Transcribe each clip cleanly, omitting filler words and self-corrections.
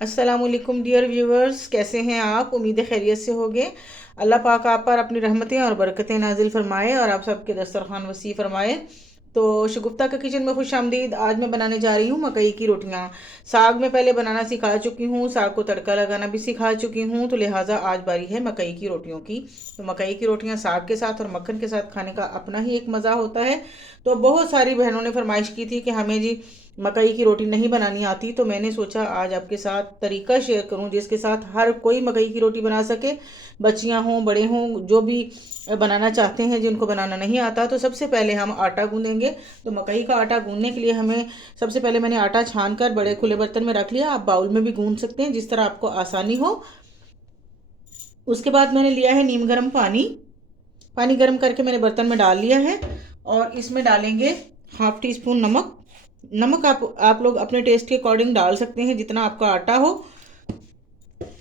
अस्सलाम वालेकुम dear viewers, कैसे हैं आप? उम्मीद है खैरियत से होंगे। अल्लाह पाक आप पर अपनी रहमतें और बरकतें नाजिल फरमाए और आप सबके दस्तरखान वसी फरमाए। तो शगुफ्ता का किचन में खुश आमदीद। आज मैं बनाने जा रही हूँ मकई की रोटियाँ। साग में पहले बनाना सिखा चुकी हूँ, साग को तड़का लगाना भी सिखा चुकी हूँ, तो लिहाजा आज बारी है मकई की रोटियों की। तो मकई की रोटियाँ साग के साथ और मक्खन के साथ खाने का अपना ही एक मज़ा होता है। तो बहुत सारी बहनों ने फरमाइश की थी कि हमें जी मकई की रोटी नहीं बनानी आती, तो मैंने सोचा आज आपके साथ तरीका शेयर करूं जिसके साथ हर कोई मकई की रोटी बना सके। बच्चियां हों, बड़े हों, जो भी बनाना चाहते हैं, जिनको बनाना नहीं आता। तो सबसे पहले हम आटा गूंदेंगे। तो मकई का आटा गूंदने के लिए हमें सबसे पहले मैंने आटा छान कर बड़े खुले बर्तन में रख लिया। आप बाउल में भी गूंद सकते हैं, जिस तरह आपको आसानी हो। उसके बाद मैंने लिया है नीम गर्म पानी। पानी गर्म करके मैंने बर्तन में डाल लिया है और इसमें डालेंगे हाफ टी स्पून नमक। नमक आप लोग अपने टेस्ट के अकॉर्डिंग डाल सकते हैं, जितना आपका आटा हो।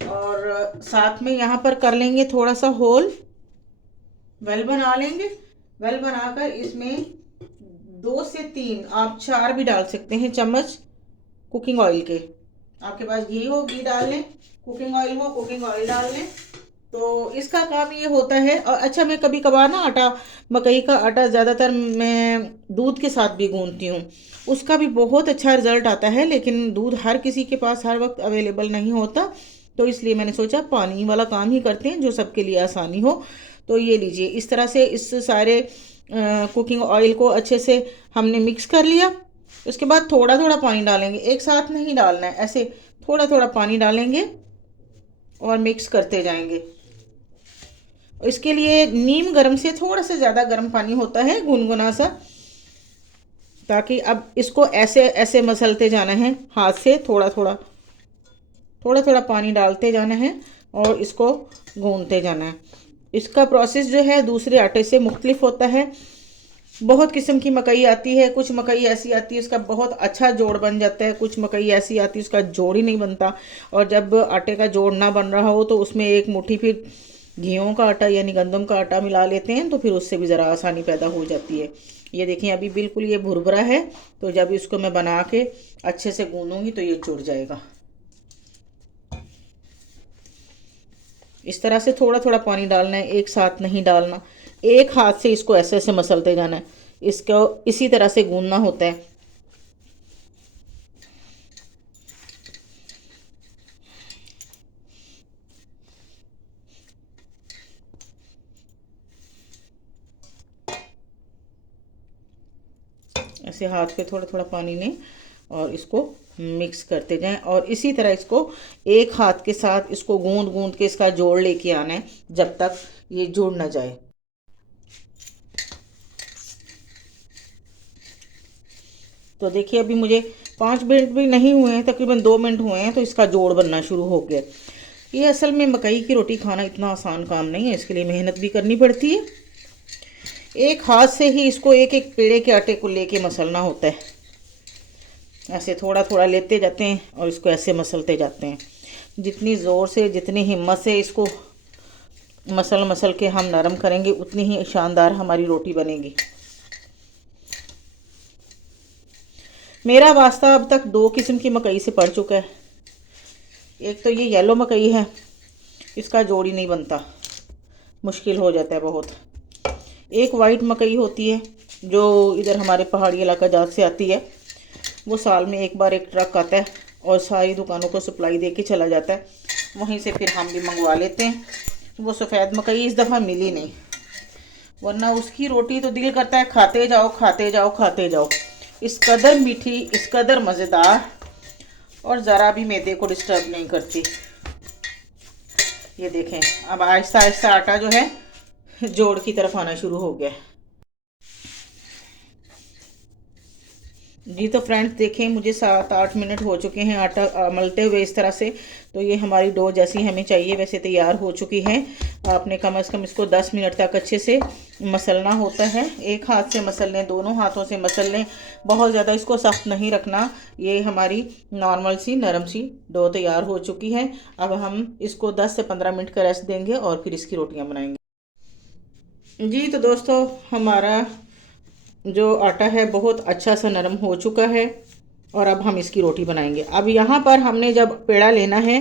और साथ में यहाँ पर कर लेंगे थोड़ा सा होल वेल बना लेंगे। वेल बनाकर इसमें 2 से 3, आप 4 भी डाल सकते हैं चम्मच कुकिंग ऑयल के। आपके पास घी हो घी डाल लें, कुकिंग ऑयल हो कुकिंग ऑयल डाल लें। तो इसका काम ये होता है। और अच्छा, मैं कभी कभार ना आटा, मकई का आटा ज़्यादातर मैं दूध के साथ भी गूंथती हूँ, उसका भी बहुत अच्छा रिजल्ट आता है। लेकिन दूध हर किसी के पास हर वक्त अवेलेबल नहीं होता, तो इसलिए मैंने सोचा पानी वाला काम ही करते हैं जो सबके लिए आसानी हो। तो ये लीजिए, इस तरह से इस सारे कुकिंग ऑयल को अच्छे से हमने मिक्स कर लिया। उसके बाद थोड़ा थोड़ा पानी डालेंगे, एक साथ नहीं डालना है, ऐसे थोड़ा थोड़ा पानी डालेंगे और मिक्स करते जाएंगे। इसके लिए नीम गर्म से थोड़ा सा ज़्यादा गर्म पानी होता है, गुनगुना सा, ताकि अब इसको ऐसे ऐसे मसलते जाना है हाथ से, थोड़ा थोड़ा पानी डालते जाना है और इसको गूंदते जाना है। इसका प्रोसेस जो है दूसरे आटे से मुख्तलिफ होता है। बहुत किस्म की मकई आती है, कुछ मकई ऐसी आती है उसका बहुत अच्छा जोड़ बन जाता है, कुछ मकई ऐसी आती है उसका जोड़ ही नहीं बनता। और जब आटे का जोड़ ना बन रहा हो तो उसमें एक मुट्ठी फिर गेहूं का आटा यानी गंदम का आटा मिला लेते हैं, तो फिर उससे भी ज़रा आसानी पैदा हो जाती है। ये देखें, अभी बिल्कुल ये भुरभुरा है, तो जब इसको मैं बना के अच्छे से गूंदूंगी तो ये जुड़ जाएगा। इस तरह से थोड़ा थोड़ा पानी डालना है, एक साथ नहीं डालना। एक हाथ से इसको ऐसे ऐसे मसलते जाना है, इसको इसी तरह से गूंदना होता है। ऐसे हाथ पे थोड़ा थोड़ा पानी लें और इसको मिक्स करते जाएं, और इसी तरह इसको एक हाथ के साथ इसको गूंद गूंद के इसका जोड़ लेके आना है जब तक ये जुड़ ना जाए। तो देखिए, अभी मुझे 5 मिनट भी नहीं हुए हैं, तकरीबन 2 मिनट हुए हैं, तो इसका जोड़ बनना शुरू हो गया। ये असल में मकई की रोटी खाना इतना आसान काम नहीं है, इसके लिए मेहनत भी करनी पड़ती है। एक हाथ से ही इसको एक एक पेड़े के आटे को लेके मसलना होता है। ऐसे थोड़ा थोड़ा लेते जाते हैं और इसको ऐसे मसलते जाते हैं। जितनी ज़ोर से, जितनी हिम्मत से इसको मसल मसल के हम नरम करेंगे, उतनी ही शानदार हमारी रोटी बनेगी। मेरा वास्ता अब तक 2 किस्म की मकई से पड़ चुका है। एक तो ये येलो मकई है, इसका जोड़ ही नहीं बनता, मुश्किल हो जाता है बहुत। एक वाइट मकई होती है जो इधर हमारे पहाड़ी इलाका जात से आती है, वो साल में एक बार एक ट्रक आता है और सारी दुकानों को सप्लाई दे के चला जाता है, वहीं से फिर हम भी मंगवा लेते हैं। वो सफ़ेद मकई इस दफ़ा मिली नहीं, वरना उसकी रोटी तो दिल करता है खाते जाओ खाते जाओ खाते जाओ। इस कदर मीठी, इस कदर मज़ेदार, और ज़रा भी मैदे को डिस्टर्ब नहीं करती। ये देखें, अब आहिस्ता आहिस्ता आटा जो है जोड़ की तरफ आना शुरू हो गया। जी तो फ्रेंड्स, देखें, मुझे 7-8 मिनट हो चुके हैं आटा मलते हुए इस तरह से। तो ये हमारी डो जैसी हमें चाहिए वैसे तैयार हो चुकी है। आपने कम से कम इसको 10 मिनट तक अच्छे से मसलना होता है। एक हाथ से मसल लें, दोनों हाथों से मसल लें, बहुत ज़्यादा इसको सख्त नहीं रखना। ये हमारी नॉर्मल सी नरम सी डो तैयार हो चुकी है। अब हम इसको 10 से 15 मिनट का रेस्ट देंगे और फिर इसकी रोटियाँ बनाएंगे। जी तो दोस्तों, हमारा जो आटा है बहुत अच्छा सा नरम हो चुका है। और अब हम इसकी रोटी बनाएंगे। अब यहाँ पर हमने जब पेड़ा लेना है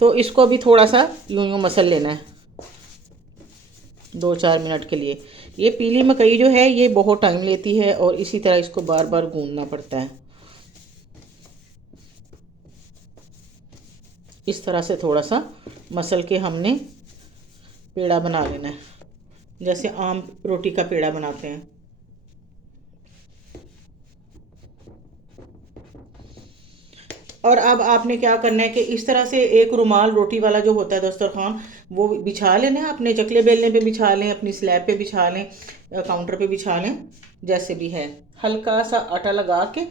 तो इसको भी थोड़ा सा यूं यूं मसल लेना है 2-4 मिनट के लिए। ये पीली मकई जो है ये बहुत टाइम लेती है और इसी तरह इसको बार बार गूंदना पड़ता है। इस तरह से थोड़ा सा मसल के हमने पेड़ा बना लेना है, जैसे आम रोटी का पेड़ा बनाते हैं। और अब आपने क्या करना है कि इस तरह से एक रुमाल रोटी वाला जो होता है दस्तरखान, वो बिछा लेना है। अपने चकले बेलने पे बिछा लें, अपनी स्लैब पे बिछा लें, काउंटर पे बिछा लें, जैसे भी है। हल्का सा आटा लगा के,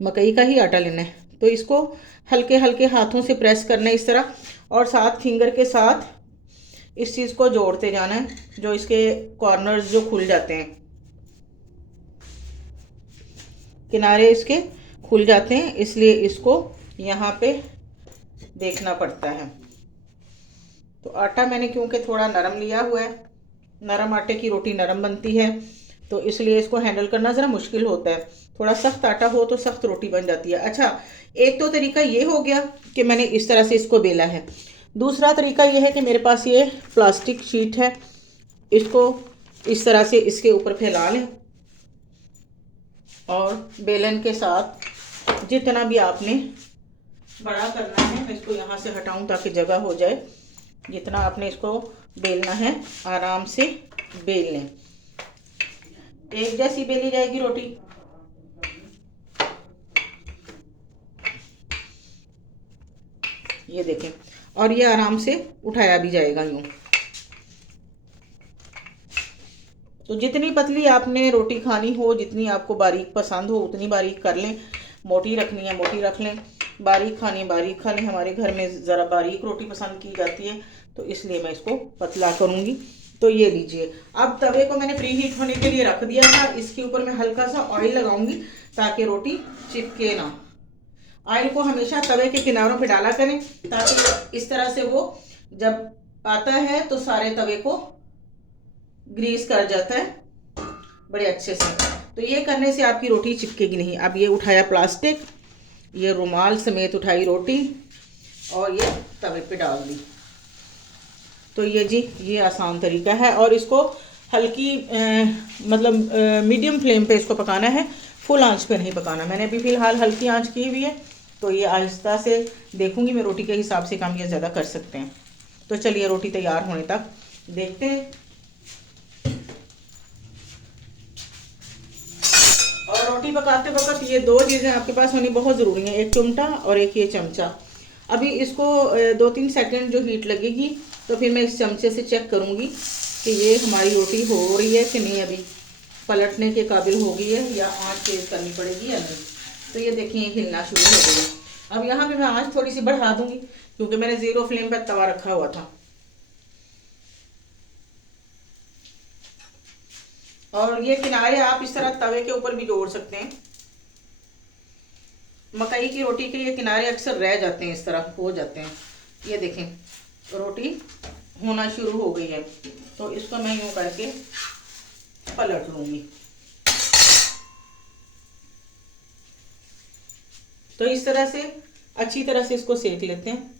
मकई का ही आटा लेना है, तो इसको हल्के हल्के हाथों से प्रेस करना है इस तरह, और साथ फिंगर के साथ इस चीज़ को जोड़ते जाना है, जो इसके कॉर्नर्स जो खुल जाते हैं, किनारे इसके खुल जाते हैं, इसलिए इसको यहाँ पे देखना पड़ता है। तो आटा मैंने क्योंकि थोड़ा नरम लिया हुआ है, नरम आटे की रोटी नरम बनती है, तो इसलिए इसको हैंडल करना ज़रा मुश्किल होता है। थोड़ा सख्त आटा हो तो सख्त रोटी बन जाती है। अच्छा, एक तो तरीका ये हो गया कि मैंने इस तरह से इसको बेला है। दूसरा तरीका ये है कि मेरे पास ये प्लास्टिक शीट है, इसको इस तरह से इसके ऊपर फैला लें और बेलन के साथ जितना भी आपने बड़ा करना है, मैं इसको यहाँ से हटाऊं ताकि जगह हो जाए, जितना आपने इसको बेलना है आराम से बेल लें। एक जैसी बेली जाएगी रोटी। ये देखें, और ये आराम से उठाया भी जाएगा यूं। तो जितनी पतली आपने रोटी खानी हो, जितनी आपको बारीक पसंद हो उतनी बारीक कर लें। मोटी रखनी है मोटी रख लें, बारीक खानी है बारीक खा लें। हमारे घर में ज़रा बारीक रोटी पसंद की जाती है, तो इसलिए मैं इसको पतला करूँगी। तो ये लीजिए, अब तवे को मैंने प्री हीट होने के लिए रख दिया था। इसके ऊपर मैं हल्का सा ऑयल लगाऊंगी ताकि रोटी चिपके ना। ऑयल को हमेशा तवे के किनारों पे डाला करें, ताकि इस तरह से वो जब आता है तो सारे तवे को ग्रीस कर जाता है बड़े अच्छे से। तो ये करने से आपकी रोटी चिपकेगी नहीं। अब ये उठाया प्लास्टिक, ये रुमाल समेत उठाई रोटी और ये तवे पे डाल दी। तो ये जी, ये आसान तरीका है। और इसको हल्की मतलब मीडियम फ्लेम पे इसको पकाना है, फुल आंच पे नहीं पकाना। मैंने अभी फ़िलहाल हल्की आंच की हुई है, तो ये आहिस्ता से देखूंगी मैं रोटी के हिसाब से कम या ज़्यादा कर सकते हैं। तो चलिए रोटी तैयार होने तक देखते हैं। और रोटी पकाते वक्त ये दो चीज़ें आपके पास होनी बहुत ज़रूरी है, एक चिमटा और एक ये चमचा। अभी इसको 2-3 सेकंड जो हीट लगेगी, तो फिर मैं इस चमचे से चेक करूँगी कि ये हमारी रोटी हो रही है कि नहीं, अभी पलटने के काबिल हो गई है या आँच तेज़ करनी पड़ेगी या नहीं। तो ये देखिए हिलना शुरू हो गई है। अब यहाँ पे मैं आँच थोड़ी सी बढ़ा दूँगी, क्योंकि मैंने 0 फ्लेम पर तवा रखा हुआ था। और ये किनारे आप इस तरह तवे के ऊपर भी जोड़ सकते हैं। मकई की रोटी के ये किनारे अक्सर रह जाते हैं, इस तरह हो जाते हैं। ये देखें रोटी होना शुरू हो गई है, तो इसको मैं यूं करके पलट लूंगी। तो इस तरह से अच्छी तरह से इसको सेक लेते हैं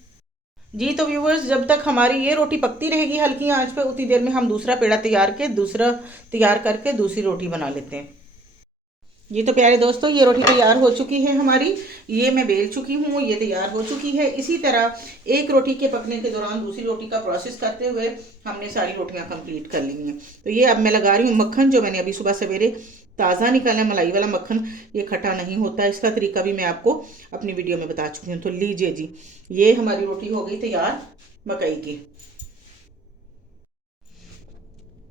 जी। तो व्यूवर्स, जब तक हमारी ये रोटी पकती रहेगी हल्की आंच पे, उतनी देर में हम दूसरा पेड़ा तैयार करके दूसरी रोटी बना लेते हैं जी। तो प्यारे दोस्तों, ये रोटी तैयार हो चुकी है हमारी, ये मैं बेल चुकी हूँ, ये तैयार हो चुकी है। इसी तरह एक रोटी के पकने के दौरान दूसरी रोटी का प्रोसेस करते हुए हमने सारी रोटियाँ कंप्लीट कर ली हैं। तो ये अब मैं लगा रही हूँ मक्खन, जो मैंने अभी सुबह सवेरे ताज़ा निकाला है, मलाई वाला मक्खन। ये खट्टा नहीं होता है, इसका तरीका भी मैं आपको अपनी वीडियो में बता चुकी हूँ। तो लीजिए जी, ये हमारी रोटी हो गई तैयार मकई की।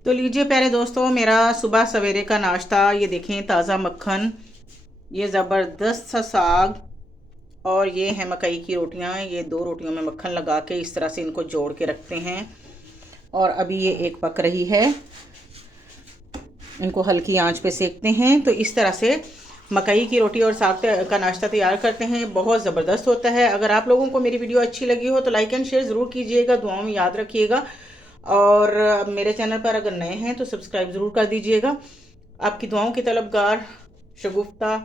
तो लीजिए प्यारे दोस्तों, मेरा सुबह सवेरे का नाश्ता, ये देखें ताज़ा मक्खन, ये ज़बरदस्त सा साग, और ये है मकई की रोटियां। ये 2 रोटियों में मक्खन लगा के इस तरह से इनको जोड़ के रखते हैं। और अभी ये एक पक रही है, इनको हल्की आंच पे सेकते हैं। तो इस तरह से मकई की रोटी और साग का नाश्ता तैयार करते हैं, बहुत ज़बरदस्त होता है। अगर आप लोगों को मेरी वीडियो अच्छी लगी हो तो लाइक एंड शेयर ज़रूर कीजिएगा, दुआओं में याद रखिएगा। और मेरे चैनल पर अगर नए हैं तो सब्सक्राइब ज़रूर कर दीजिएगा। आपकी दुआओं की तलबगार शगुफ्ता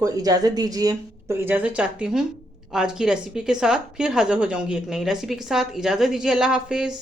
को इजाज़त दीजिए। तो इजाज़त चाहती हूँ, आज की रेसिपी के साथ फिर हाज़िर हो जाऊँगी एक नई रेसिपी के साथ। इजाज़त दीजिए, अल्लाह हाफ़िज़।